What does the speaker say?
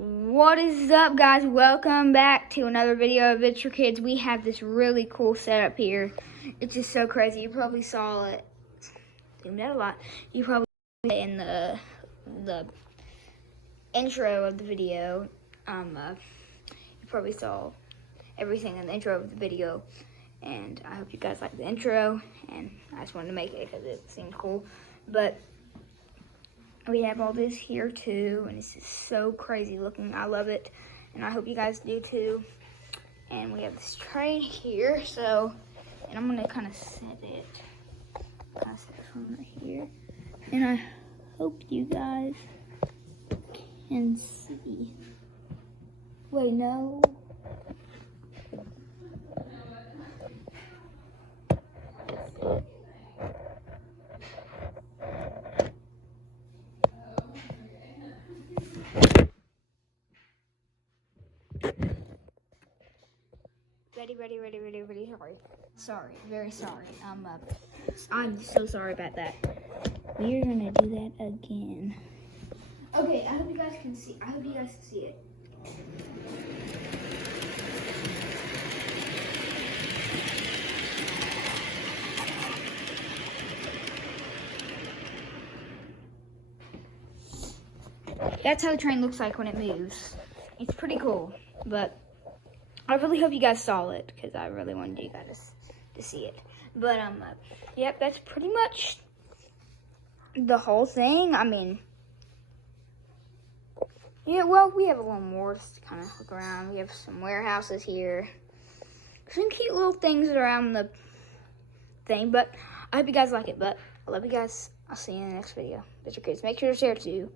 What is up, guys? Welcome back to another video of Adventure Kids. We have this really cool setup here. It's just so crazy. You probably saw it. Zoomed out a lot. You probably saw it in the intro of the video. You probably saw everything in the intro of the video, and I hope you guys like the intro. And I just wanted to make it because it seemed cool, but we have all this here too, and it's just so crazy looking. I love it, and I hope you guys do too. And we have this tray here, and I'm gonna kind of set it from right here, and I hope you guys can see. Wait, no. Ready. Sorry, very sorry. I'm so sorry about that. We're gonna do that again. Okay, I hope you guys can see. I hope you guys can see it. That's how the train looks like when it moves. It's pretty cool, but I really hope you guys saw it because I really wanted you guys to see it. But yep, that's pretty much the whole thing. I mean, yeah, well, we have a little more to kind of look around. We have some warehouses here, some cute little things around the thing. But I hope you guys like it. But I love you guys. I'll see you in the next video. Adventure Kids. Make sure to share it too.